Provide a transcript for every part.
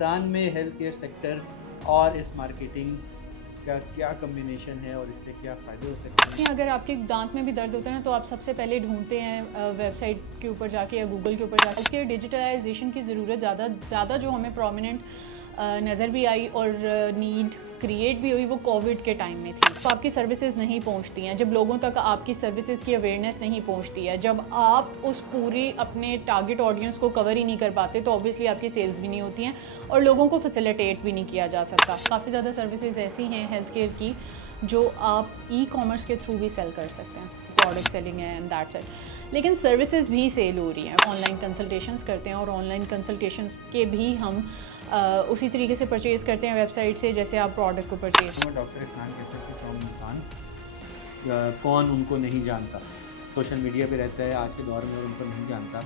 पाकिस्तान में health care sector और इस मार्केटिंग का क्या कम्बिनेशन है और इससे क्या फ़ायदे हो सकते हैं। अगर आपके दांत में भी दर्द होता है ना, तो आप सबसे पहले ढूंढते हैं वेबसाइट के ऊपर जाके या गूगल के ऊपर जाके। इसके डिजिटलाइजेशन की ज़रूरत ज़्यादा जो हमें प्रोमिनेंट नज़र भी आई और नीड क्रिएट भी हुई, वो कोविड के टाइम में थी। तो आपकी सर्विसेज नहीं पहुंचती हैं, जब लोगों तक आपकी सर्विसेज की अवेयरनेस नहीं पहुंचती है, जब आप उस पूरी अपने टारगेट ऑडियंस को कवर ही नहीं कर पाते, तो ऑब्वियसली आपकी सेल्स भी नहीं होती हैं और लोगों को फैसिलिटेट भी नहीं किया जा सकता। काफ़ी ज़्यादा सर्विसेज ऐसी हैं हेल्थ केयर की जो आप ई-कॉमर्स के थ्रू भी सेल कर सकते हैं, प्रोडक्ट सेलिंग है एंड दैट्स इट। लेकिन सर्विसेज भी सेल हो रही हैं, ऑनलाइन कंसल्टेशंस करते हैं और ऑनलाइन कंसल्टेशंस के भी हम उसी तरीके से परचेज़ करते हैं वेबसाइट से जैसे आप प्रोडक्ट को परचेज़। डॉक्टर इरफान कैसर के शौम खान, कौन उनको नहीं जानता, सोशल मीडिया पे रहता है आज के दौर में और उनको नहीं जानता।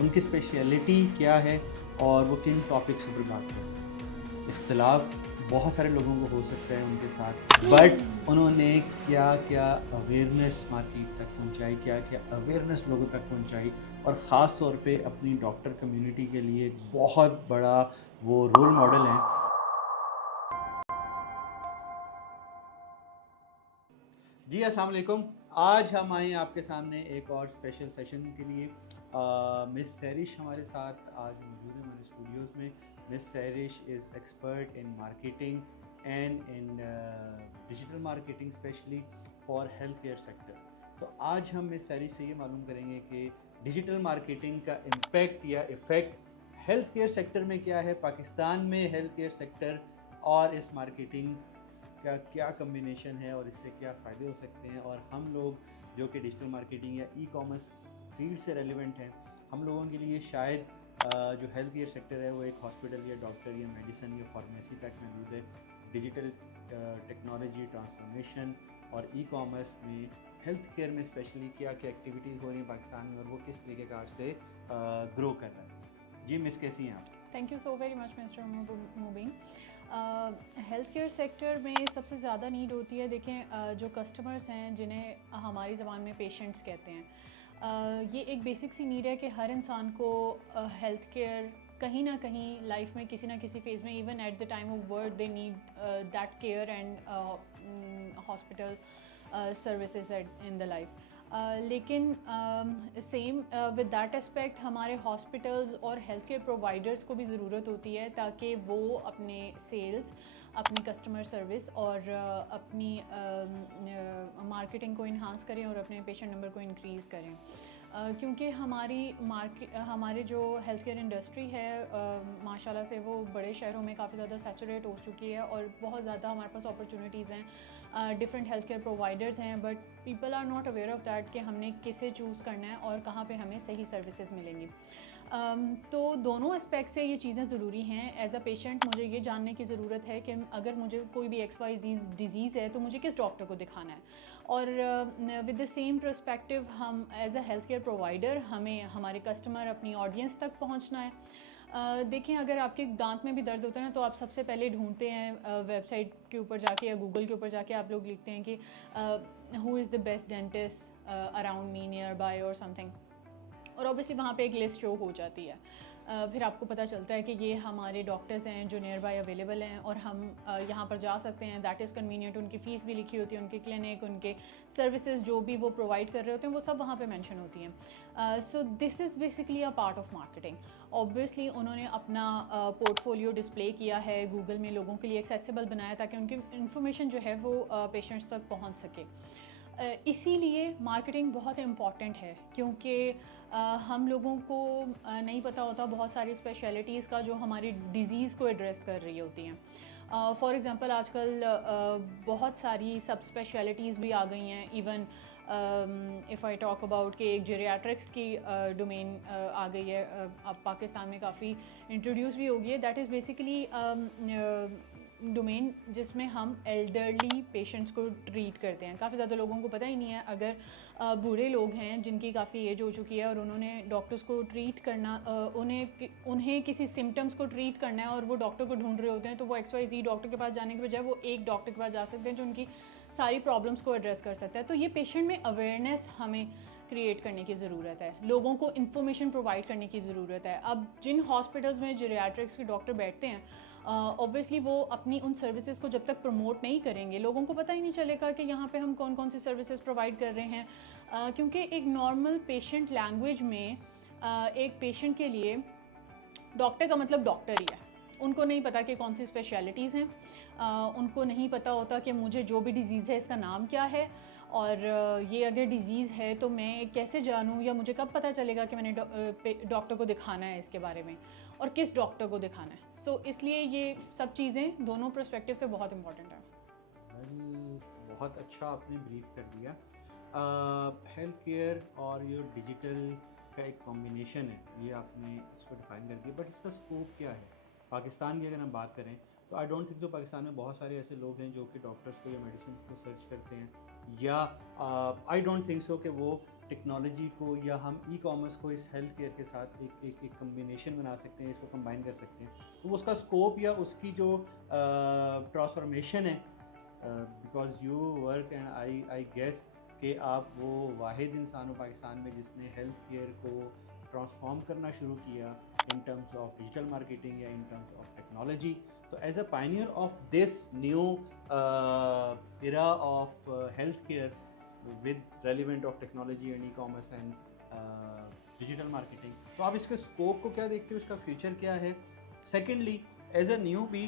उनकी स्पेशलिटी क्या है और वो किन टॉपिक्स पर बात करते हैं। इख्तिलाफ बहुत सारे लोगों को हो सकता है उनके साथ, बट उन्होंने क्या क्या अवेयरनेस मार्केट तक पहुंचाई, क्या क्या अवेयरनेस लोगों तक पहुंचाई और ख़ास तौर पे अपनी डॉक्टर कम्युनिटी के लिए एक बहुत बड़ा वो रोल मॉडल हैं। जी अस्सलाम वालेकुम। आज हम आए आपके सामने एक और स्पेशल सेशन के लिए। मिस सैरिश हमारे साथ आज मौजूद है हमारे स्टूडियोज़ में। Miss सैरिश is expert in marketing and in digital marketing specially for health care sector. तो आज हम मिस सैरिश से ये मालूम करेंगे कि डिजिटल मार्केटिंग का इम्पेक्ट या इफ़ेक्ट हेल्थ केयर सेक्टर में क्या है, पाकिस्तान में हेल्थ केयर सेक्टर और इस मार्केटिंग का क्या कम्बिनेशन है और इससे क्या फ़ायदे हो सकते हैं। और हम लोग जो कि डिजिटल मार्केटिंग या ई कॉमर्स फील्ड से रेलिवेंट हैं, हम लोगों के लिए शायद जो हेल्थ केयर सेक्टर है वो एक हॉस्पिटल या डॉक्टर या मेडिसिन या फार्मेसी तक महदूद है। डिजिटल टेक्नोलॉजी ट्रांसफॉर्मेशन और ई कॉमर्स में हेल्थ केयर में स्पेशली क्या क्या एक्टिविटीज़ हो रही हैं पाकिस्तान में और वो किस तरीक़ेकार से ग्रो कर रहा है। जी मिस, कैसी हैं आप? Thank you so very much mister Mubeen. Health care sector में सबसे ज़्यादा नीड होती है, देखें जो कस्टमर्स हैं जिन्हें हमारी ज़बान में पेशेंट्स कहते हैं, ये एक बेसिक सी नीड है कि हर इंसान को हेल्थ केयर कहीं ना कहीं लाइफ में किसी ना किसी फेज़ में, even at the time of birth, they need that care and hospital services in the life. लेकिन सेम विद दैट एस्पेक्ट हमारे हॉस्पिटल्स और हेल्थ केयर प्रोवाइडर्स को भी ज़रूरत होती है ताकि वो अपने सेल्स, अपनी कस्टमर सर्विस और अपनी मार्केटिंग को इन्हांस करें और अपने पेशेंट नंबर को इंक्रीज़ करें। क्योंकि हमारे जो हेल्थ केयर इंडस्ट्री है माशाल्लाह से वो बड़े शहरों में काफ़ी ज़्यादा सैचुरेट हो चुकी है और बहुत ज़्यादा हमारे पास अपॉर्चुनिटीज़ हैं, डिफरेंट हेल्थ केयर प्रोवाइडर्स हैं, but people are not aware of that कि हमने किसे चूज़ करना है और कहाँ पे हमें सही सर्विसेज मिलेंगी। तो दोनों एस्पेक्ट से ये चीज़ें ज़रूरी हैं। एज अ पेशेंट मुझे ये जानने की ज़रूरत है कि अगर मुझे कोई भी XYZ डिज़ीज़ है तो मुझे किस डॉक्टर को दिखाना है, और विद द सेम पर्सपेक्टिव हम as a health care provider हमें हमारे कस्टमर, अपनी ऑडियंस तक पहुंचना है। देखें अगर आपके दांत में भी दर्द होता है ना, तो आप सबसे पहले ढूंढते हैं वेबसाइट के ऊपर जाके या गूगल के ऊपर जाके, आप लोग लिखते हैं कि who is the best dentist around me, near by और समथिंग, और ऑब्वियसली वहाँ पे एक लिस्ट शो हो जाती है। फिर आपको पता चलता है कि ये हमारे डॉक्टर्स हैं जो नियर बाय अवेलेबल हैं और हम यहाँ पर जा सकते हैं। That is convenient. उनकी फ़ीस भी लिखी होती है, उनके क्लिनिक, उनके सर्विसेज जो भी वो प्रोवाइड कर रहे होते हैं वो सब वहाँ पे मेंशन होती हैं। So this is basically a part of marketing. Obviously उन्होंने अपना पोर्टफोलियो डिस्प्ले किया है, गूगल में लोगों के लिए एक्सेसिबल बनाया ताकि उनकी इन्फॉर्मेशन जो है वो पेशेंट्स तक पहुँच सके। इसीलिए मार्केटिंग बहुत इम्पॉर्टेंट है, क्योंकि हम लोगों को नहीं पता होता बहुत सारी स्पेशलिटीज़ का जो हमारी डिज़ीज़ को एड्रेस कर रही होती हैं। फॉर एग्ज़ाम्पल आजकल बहुत सारी सब स्पेशलिटीज़ भी आ गई हैं। Even if I talk about कि एक जेरियाट्रिक्स की डोमेन आ गई है, अब पाकिस्तान में काफ़ी इंट्रोड्यूस भी हो गई है। दैट इज़ बेसिकली डोमेन जिसमें हम एल्डरली पेशेंट्स को ट्रीट करते हैं। काफ़ी ज़्यादा लोगों को पता ही नहीं है। अगर बूढ़े लोग हैं जिनकी काफ़ी एज हो चुकी है और उन्होंने डॉक्टर्स को ट्रीट करना, उन्हें किसी सिम्टम्स को ट्रीट करना है और वो डॉक्टर को ढूंढ रहे होते हैं, तो वो XYZ डॉक्टर के पास जाने के बजाय वो एक डॉक्टर के पास जा सकते हैं जो उनकी सारी प्रॉब्लम्स को एड्रेस कर सकता है। तो ये पेशेंट में अवेयरनेस हमें क्रिएट करने की ज़रूरत है, लोगों को इन्फॉर्मेशन प्रोवाइड करने की ज़रूरत है। अब जिन हॉस्पिटल्स में जेरियाट्रिक्स के डॉक्टर बैठते हैं, ऑब्वियसली वो अपनी उन सर्विसेज को जब तक प्रमोट नहीं करेंगे, लोगों को पता ही नहीं चलेगा कि यहाँ पे हम कौन कौन सी सर्विसेज प्रोवाइड कर रहे हैं। क्योंकि एक नॉर्मल पेशेंट लैंग्वेज में एक पेशेंट के लिए डॉक्टर का मतलब डॉक्टर ही है। उनको नहीं पता कि कौन सी स्पेशलिटीज़ हैं, उनको नहीं पता होता कि मुझे जो भी डिज़ीज़ है इसका नाम क्या है, और ये अगर डिज़ीज़ है तो मैं कैसे जानूँ, या मुझे कब पता चलेगा कि मैंने डॉक्टर को दिखाना है इसके बारे में, और किस डॉक्टर को दिखाना है। सो इसलिए ये सब चीज़ें दोनों पर्सपेक्टिव से बहुत इंपॉर्टेंट है। बहुत अच्छा आपने ब्रीफ कर दिया। हेल्थ केयर और योर डिजिटल का एक कॉम्बिनेशन है, ये आपने इसको डिफाइन कर दिया, बट इसका स्कोप क्या है? पाकिस्तान की अगर हम बात करें तो आई डोंट थिंक तो पाकिस्तान में बहुत सारे ऐसे लोग हैं जो कि डॉक्टर्स को या मेडिसिन को सर्च करते हैं, या आई डोंट थिंक सो कि वो टेक्नोलॉजी को या हम ई कॉमर्स को इस हेल्थ केयर के साथ एक कम्बिनेशन बना सकते हैं, इसको कंबाइन कर सकते हैं। तो उसका स्कोप या उसकी जो ट्रांसफॉर्मेशन है, because you work and I guess कि आप वो वाहिद इंसान हो पाकिस्तान में जिसने हेल्थ केयर को ट्रांसफॉर्म करना शुरू किया in terms of digital marketing या इन टर्म्स ऑफ टेक्नोलॉजी। तो as a pioneer of this new era of healthcare with relevant of technology and e-commerce and digital marketing, तो आप इसके स्कोप को क्या देखते हो, इसका फ्यूचर क्या है? Secondly, as a newbie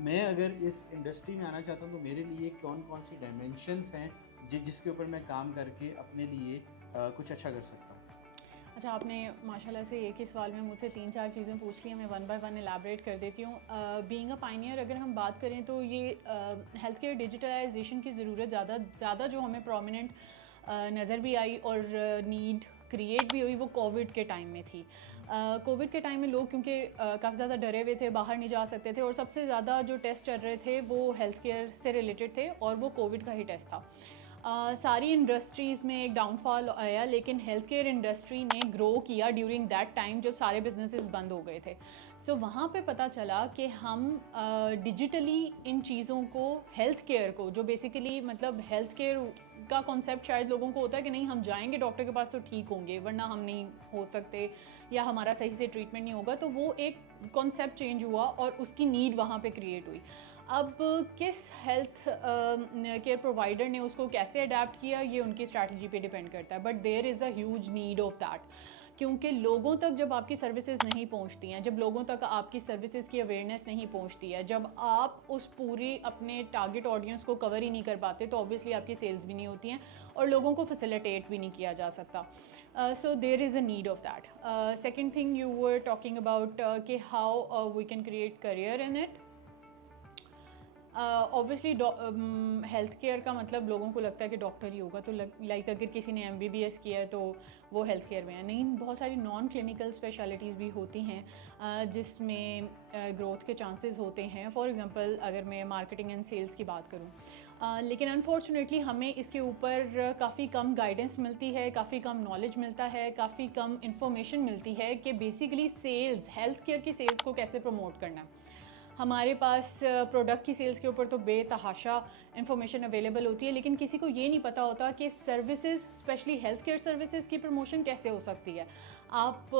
मैं अगर इस इंडस्ट्री में आना चाहता हूँ तो मेरे लिए कौन कौन सी डायमेंशंस हैं जिसके ऊपर मैं काम करके अपने लिए कुछ अच्छा कर सकता हूँ? अच्छा, आपने माशाल्लाह से एक ही सवाल में मुझसे 3-4 चीज़ें पूछ ली हैं, मैं वन बाय वन एलैबोरेट कर देती हूँ। बीइंग अ पायनियर अगर हम बात करें तो ये हेल्थ केयर डिजिटलाइजेशन की ज़रूरत ज़्यादा जो हमें प्रोमिनेंट नज़र भी आई और नीड क्रिएट भी हुई, वो कोविड के टाइम में थी। कोविड के टाइम में लोग क्योंकि काफ़ी ज़्यादा डरे हुए थे, बाहर नहीं जा सकते थे, और सबसे ज़्यादा जो टेस्ट चल रहे थे वो हेल्थ केयर से रिलेटेड थे, और वो कोविड का ही टेस्ट था। सारी इंडस्ट्रीज़ में एक डाउनफॉल आया, लेकिन हेल्थ केयर इंडस्ट्री ने ग्रो किया ड्यूरिंग दैट टाइम जब सारे बिजनेसेस बंद हो गए थे। सो वहाँ पे पता चला कि हम डिजिटली इन चीज़ों को, हेल्थ केयर को, जो बेसिकली मतलब हेल्थ केयर का कॉन्सेप्ट शायद लोगों को होता है कि नहीं हम जाएंगे डॉक्टर के पास तो ठीक होंगे, वरना हम नहीं हो सकते या हमारा सही से ट्रीटमेंट नहीं होगा, तो वो एक कॉन्सेप्ट चेंज हुआ और उसकी नीड वहाँ पे क्रिएट हुई। अब किस हेल्थ केयर प्रोवाइडर ने उसको कैसे अडेप्ट किया, ये उनकी स्ट्रैटेजी पे डिपेंड करता है, but there is a huge need of that. क्योंकि लोगों तक जब आपकी सर्विसेज नहीं पहुंचती हैं, जब लोगों तक आपकी सर्विसेज की अवेयरनेस नहीं पहुंचती है, जब आप उस पूरी अपने टारगेट ऑडियंस को कवर ही नहीं कर पाते, तो ऑब्वियसली आपकी सेल्स भी नहीं होती हैं और लोगों को फैसिलिटेट भी नहीं किया जा सकता। So there is a need of that. Second thing you were talking about कि how we can create career in it. Obviously health care का मतलब लोगों को लगता है कि डॉक्टर ही होगा, तो लाइक अगर किसी ने MBBS किया है तो वो हेल्थ केयर में है। नहीं, बहुत सारी नॉन क्लिनिकल स्पेशलिटीज़ भी होती हैं जिसमें ग्रोथ के चांसेस होते हैं। फॉर एग्जांपल अगर मैं मार्केटिंग एंड सेल्स की बात करूं, लेकिन अनफॉर्चुनेटली हमें इसके ऊपर काफ़ी कम गाइडेंस मिलती है, काफ़ी कम नॉलेज मिलता है, काफ़ी कम इंफॉर्मेशन मिलती है कि बेसिकली सेल्स, हेल्थ केयर की सेल्स को कैसे प्रमोट करना है। हमारे पास प्रोडक्ट की सेल्स के ऊपर तो बेतहाशा इन्फॉर्मेशन अवेलेबल होती है, लेकिन किसी को ये नहीं पता होता कि services, specially health care services की प्रमोशन कैसे हो सकती है। आप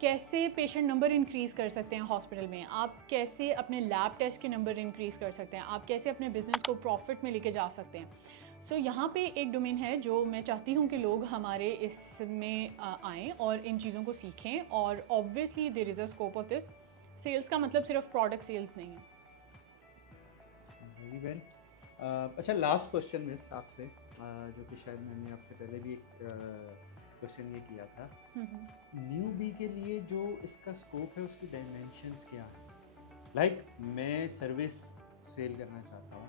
कैसे पेशेंट नंबर इंक्रीज़ कर सकते हैं हॉस्पिटल में, आप कैसे अपने लैब टेस्ट के नंबर इंक्रीज़ कर सकते हैं, आप कैसे अपने बिजनेस को प्रॉफिट में लेके जा सकते हैं। सो यहाँ पे एक डोमेन है जो मैं चाहती हूँ कि लोग हमारे इसमें आएँ और इन चीज़ों को सीखें, और obviously there is a scope of this. Sales का मतलब सिर्फ प्रोडक्ट सेल्स नहीं है। Very well. अच्छा, लास्ट क्वेश्चन मिस आपसे, जो कि शायद मैंने आपसे पहले भी एक क्वेश्चन ये किया था। न्यू बी के लिए जो इसका स्कोप है उसकी डायमेंशंस क्या है? लाइक मैं सर्विस सेल करना चाहता हूँ,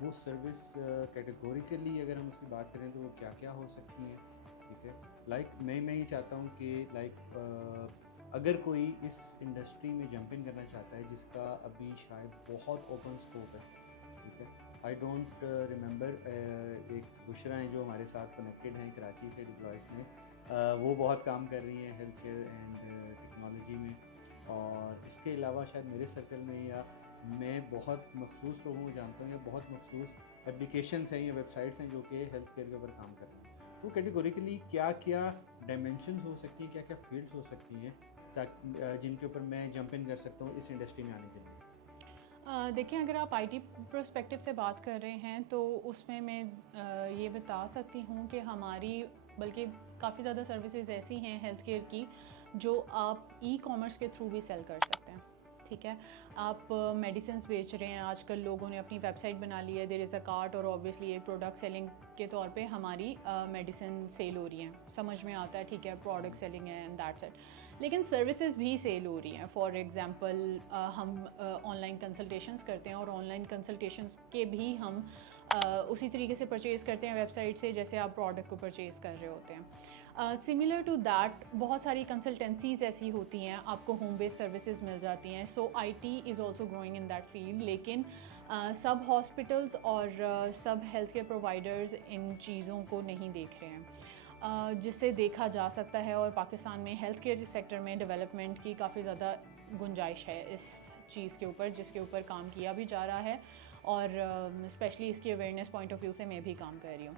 वो सर्विस कैटेगोरिकली अगर हम उसकी बात करें तो वो क्या क्या हो सकती हैं? ठीक है, लाइक मैं ये चाहता हूँ कि लाइक अगर कोई इस इंडस्ट्री में जंप इन करना चाहता है जिसका अभी शायद बहुत ओपन स्कोप है, ठीक है। आई डोंट रिमेंबर, एक बुशरा हैं जो हमारे साथ कनेक्टेड हैं कराची से, डिप्लॉयड में, वो बहुत काम कर रही हैं हेल्थ केयर एंड टेक्नोलॉजी में, और इसके अलावा शायद मेरे सर्कल में या मैं बहुत मखसूस लोगों को जानता हूँ या बहुत मखसूस एप्लीकेशंस हैं या वेबसाइट्स हैं जो कि हेल्थ केयर के ऊपर काम कर रहे हैं। तो कैटेगोरिकली क्या क्या डायमेंशंस हो सकती हैं, क्या क्या फील्ड्स हो सकती हैं ताकि जिनके ऊपर मैं जंप इन कर सकता हूँ इस इंडस्ट्री में आने के लिए? देखिए, अगर आप आईटी पर्सपेक्टिव से बात कर रहे हैं तो उसमें मैं ये बता सकती हूँ कि हमारी बल्कि काफ़ी ज़्यादा सर्विसेज ऐसी हैं हेल्थ केयर की जो आप ई कॉमर्स के थ्रू भी सेल कर सकते हैं। ठीक है, आप मेडिसिन बेच रहे हैं, आजकल लोगों ने अपनी वेबसाइट बना ली है, देयर इज़ अ कार्ट, और ऑब्वियसली एक प्रोडक्ट सेलिंग के तौर पे हमारी मेडिसिन सेल हो रही हैं, समझ में आता है, ठीक है, प्रोडक्ट सेलिंग है एंड दैट्स इट। लेकिन सर्विसेज भी सेल हो रही हैं। फॉर एग्जांपल हम ऑनलाइन कंसल्टेशंस करते हैं और ऑनलाइन कंसल्टेशंस के भी हम उसी तरीके से परचेज़ करते हैं वेबसाइट से जैसे आप प्रोडक्ट को परचेज़ कर रहे होते हैं। सिमिलर टू दैट बहुत सारी कंसल्टेंसीज ऐसी होती हैं, आपको होम बेस्ड सर्विसेज मिल जाती हैं। So IT is also growing in that field, लेकिन सब हॉस्पिटल्स और सब हेल्थ केयर प्रोवाइडर्स इन चीज़ों को नहीं देख रहे हैं, जिससे देखा जा सकता है। और पाकिस्तान में हेल्थ केयर सेक्टर में डेवलपमेंट की काफ़ी ज़्यादा गुंजाइश है इस चीज़ के ऊपर, जिसके ऊपर काम किया भी जा रहा है, और स्पेशली इसकी अवेयरनेस पॉइंट ऑफ व्यू से मैं भी काम कर रही हूँ।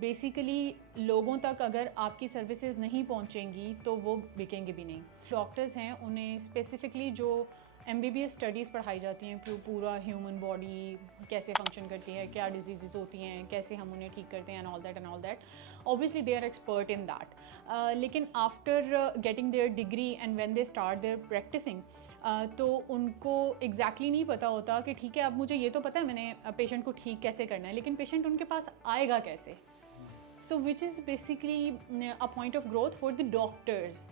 बेसिकली लोगों तक अगर आपकी सर्विसेज नहीं पहुँचेंगी तो वो बिकेंगे भी नहीं। डॉक्टर्स हैं, उन्हें स्पेसिफ़िकली जो MBBS स्टडीज़ पढ़ाई जाती हैं कि पूरा ह्यूमन बॉडी कैसे फंक्शन करती है, क्या डिजीज़ होती हैं, कैसे हम उन्हें ठीक करते हैं, and all that obviously they are expert in that. लेकिन after getting their degree and when they start their practicing, तो उनको एग्जैक्टली नहीं पता होता कि ठीक है, अब मुझे ये तो पता है मैंने पेशेंट को ठीक कैसे करना है, लेकिन पेशेंट उनके पास आएगा कैसे। So which is basically a point of growth for the doctors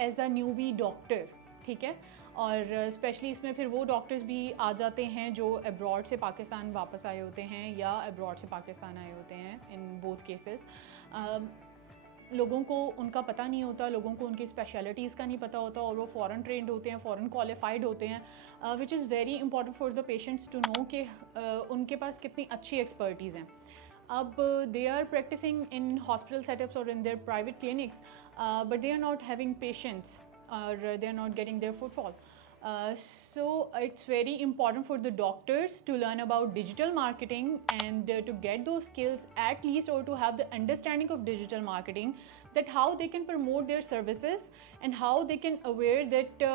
as a newbie doctor. ठीक है, और स्पेशली इसमें फिर वो डॉक्टर्स भी आ जाते हैं जो अब्रॉड से पाकिस्तान वापस आए होते हैं या अब्रॉड से पाकिस्तान आए होते हैं, इन बोथ केसेस। लोगों को उनका पता नहीं होता, लोगों को उनकी स्पेशलिटीज़ का नहीं पता होता, और वो फ़ॉरेन ट्रेंड होते हैं, फ़ॉरेन क्वालिफाइड होते हैं, which is very important for the patients to know कि उनके पास कितनी अच्छी एक्सपर्टीज़ हैं। अब they are practicing in hospital setups और in their private clinics, but they are not having patients or they are not getting their footfall. So it's very important for the doctors to learn about digital marketing and to get those skills at least, or to have the understanding of digital marketing, that how they can promote their services and how they can aware that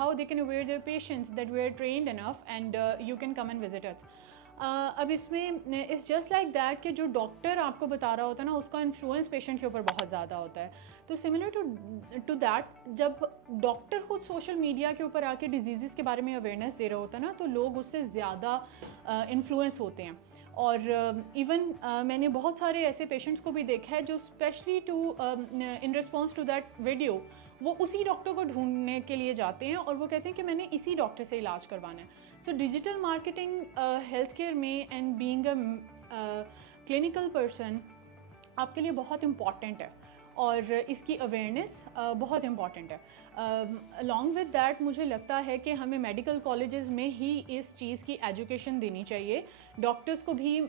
how they can aware their patients that we are trained enough and you can come and visit us. अब इसमें it's just like that कि जो doctor आपको बता रहा होता है ना, उसका इन्फ्लुएंस पेशेंट के ऊपर बहुत ज़्यादा होता है। तो सिमिलर टू दैट, जब डॉक्टर खुद सोशल मीडिया के ऊपर आके डिजीज़ के बारे में अवेयरनेस दे रहा होता है ना, तो लोग उससे ज़्यादा इन्फ्लुएंस होते हैं। और इवन मैंने बहुत सारे ऐसे पेशेंट्स को भी देखा है जो specially to in response to that video वो उसी डॉक्टर को ढूंढने के लिए जाते हैं और वो कहते हैं कि मैंने इसी डॉक्टर से इलाज करवाना है। So digital marketing health care में and being a clinical person आपके लिए बहुत इम्पॉर्टेंट है, और इसकी अवेयरनेस बहुत इम्पॉर्टेंट है। अलॉन्ग विद दैट मुझे लगता है कि हमें मेडिकल कॉलेजेस में ही इस चीज़ की एजुकेशन देनी चाहिए। डॉक्टर्स को भी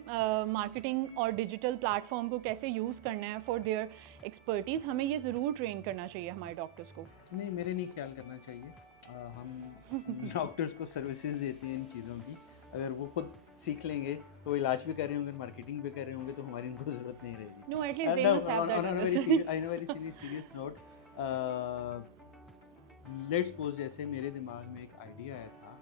मार्केटिंग और डिजिटल प्लेटफॉर्म को कैसे यूज़ करना है फॉर देयर एक्सपर्टीज़, हमें ये ज़रूर ट्रेन करना चाहिए हमारे डॉक्टर्स को। नहीं, मेरे नहीं ख्याल करना चाहिए। हम डॉक्टर्स को सर्विसेज देते हैं इन चीज़ों की, अगर वो खुद सीख लेंगे तो इलाज भी कर रहे होंगे, मार्केटिंग भी कर रहे होंगे, तो हमारी इनको ज़रूरत नहीं रहेगी। No, at least they must have that knowledge. On a very serious note, let's suppose जैसे मेरे दिमाग में एक आइडिया आया था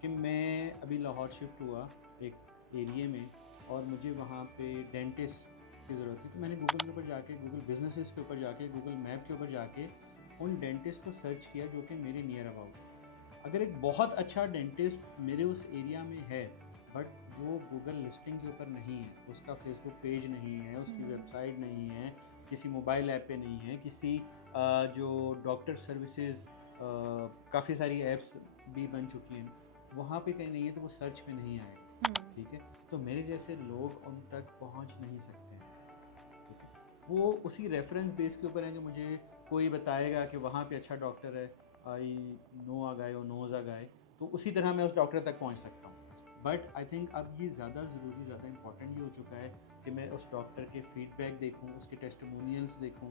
कि मैं अभी लाहौर शिफ्ट हुआ एक एरिया में और मुझे वहाँ पे डेंटिस्ट की ज़रूरत थी, तो मैंने गूगल के ऊपर जाके, गूगल बिजनेसेस के ऊपर जाके, गूगल मैप के ऊपर जाके उन डेंटिस्ट को सर्च किया जो कि मेरे नियर अबाउट। अगर एक बहुत अच्छा डेंटिस्ट मेरे उस एरिया में है बट वो गूगल लिस्टिंग के ऊपर नहीं है, उसका फेसबुक पेज नहीं है, उसकी वेबसाइट नहीं है, किसी मोबाइल ऐप पे नहीं है, किसी जो डॉक्टर सर्विसेज काफ़ी सारी ऐप्स भी बन चुकी हैं वहाँ पे कहीं नहीं है, तो वो सर्च पे नहीं आए, ठीक है, तो मेरे जैसे लोग उन तक पहुँच नहीं सकते, ठीक है। वो उसी रेफरेंस बेस के ऊपर है कि मुझे कोई बताएगा कि वहाँ पे अच्छा डॉक्टर है, आई नो आ गए, नोज आ गए, तो उसी तरह मैं उस डॉक्टर तक पहुँच सकता हूँ। बट आई थिंक अब ये ज़्यादा ज़रूरी, ज़्यादा इंपॉर्टेंट ये हो चुका है कि मैं उस डॉक्टर के फीडबैक देखूँ, उसके टेस्टिमोनियल्स देखूँ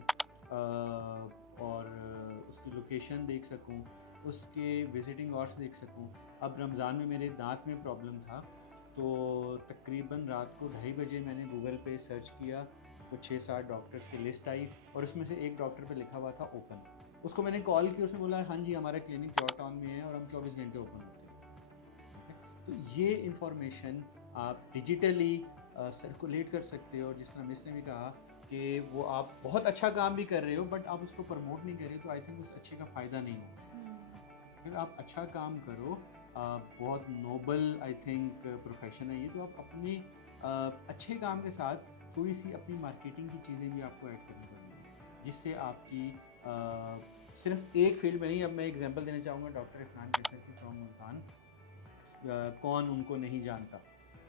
और उसकी लोकेशन देख सकूँ, उसके विजिटिंग आवर्स देख सकूँ। अब रमज़ान में मेरे दांत में प्रॉब्लम था, तो तकरीबन रात को 2:30 बजे मैंने गूगल पे सर्च किया, कुछ 6-7 डॉक्टर्स की लिस्ट आई और उसमें से एक डॉक्टर पे लिखा हुआ था ओपन। उसको मैंने कॉल किया, उसने बोला हाँ जी हमारा क्लिनिक जॉर्ज टाउन में है और हम 24 घंटे ओपन होते हैं। तो ये इंफॉर्मेशन आप डिजिटली सर्कुलेट कर सकते हो, और जिस तरह मिस ने भी कहा कि वो आप बहुत अच्छा काम भी कर रहे हो बट आप उसको प्रमोट नहीं कर रहे हो, तो आई थिंक उस अच्छे का फ़ायदा नहीं होगा। अगर आप अच्छा काम करो, बहुत नोबल आई थिंक प्रोफेशन है ये, तो आप अपने अच्छे काम के साथ थोड़ी सी अपनी मार्केटिंग की चीज़ें भी आपको ऐड करनी पड़ेंगी, जिससे आपकी सिर्फ एक फील्ड में नहीं। अब मैं एग्जांपल देना चाहूँगा, डॉक्टर इरफान कैसर फ्रॉम मुल्तान, कौन उनको नहीं जानता,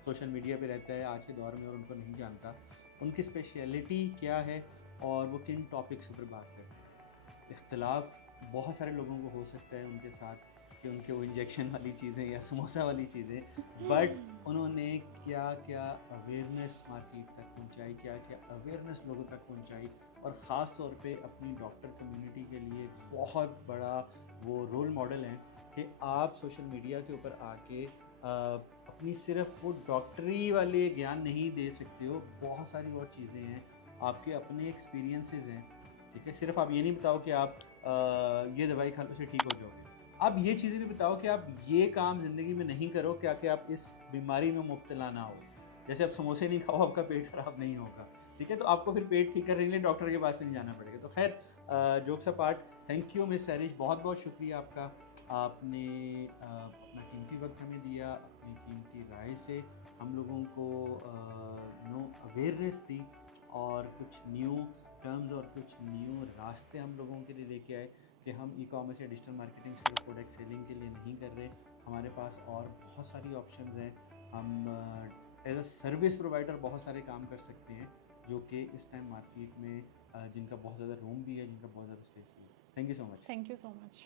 सोशल मीडिया पे रहता है आज के दौर में और उनको नहीं जानता। उनकी स्पेशलिटी क्या है और वो किन टॉपिक्स पर बात करते हैं। इख्तलाफ बहुत सारे लोगों को हो सकता है उनके साथ कि उनके वो इंजेक्शन वाली चीज़ें या समोसा वाली चीज़ें, बट उन्होंने क्या क्या अवेयरनेस मार्केट तक पहुंचाई, क्या क्या अवेयरनेस लोगों तक पहुंचाई, और ख़ास तौर पे अपनी डॉक्टर कम्युनिटी के लिए बहुत बड़ा वो रोल मॉडल हैं कि आप सोशल मीडिया के ऊपर आके अपनी सिर्फ वो डॉक्टरी वाले ज्ञान नहीं दे सकते हो, बहुत सारी और चीज़ें हैं, आपके अपने एक्सपीरियंसेस हैं, ठीक है। सिर्फ आप ये नहीं बताओ कि आप ये दवाई खा लो से ठीक हो जाओगे, आप ये चीज़ें भी बताओ कि आप ये काम ज़िंदगी में नहीं करो क्या कि आप इस बीमारी में मुब्तला ना हो। जैसे आप समोसे नहीं खाओ आपका पेट ख़राब नहीं होगा, ठीक है, तो आपको फिर पेट ठीक करने के लिए डॉक्टर के पास नहीं जाना पड़ेगा। तो खैर jokes apart, thank you miss Sarish, बहुत बहुत शुक्रिया आपका। आपने अपना कीमती वक्त हमें दिया, अपनी कीमती राय से हम लोगों को नो अवेयरनेस दी, और कुछ न्यू टर्म्स और कुछ न्यू रास्ते हम लोगों के लिए लेके आए कि हम ई कॉमर्स या डिजिटल मार्केटिंग सिर्फ प्रोडक्ट सेलिंग के लिए नहीं कर रहे, हमारे पास और बहुत सारी ऑप्शंस हैं। हम एज अ सर्विस प्रोवाइडर बहुत सारे काम कर सकते हैं, जो कि इस टाइम मार्केट में जिनका बहुत ज़्यादा रूम भी है, जिनका बहुत ज़्यादा स्पेस भी है। Thank you so much. Thank you so much.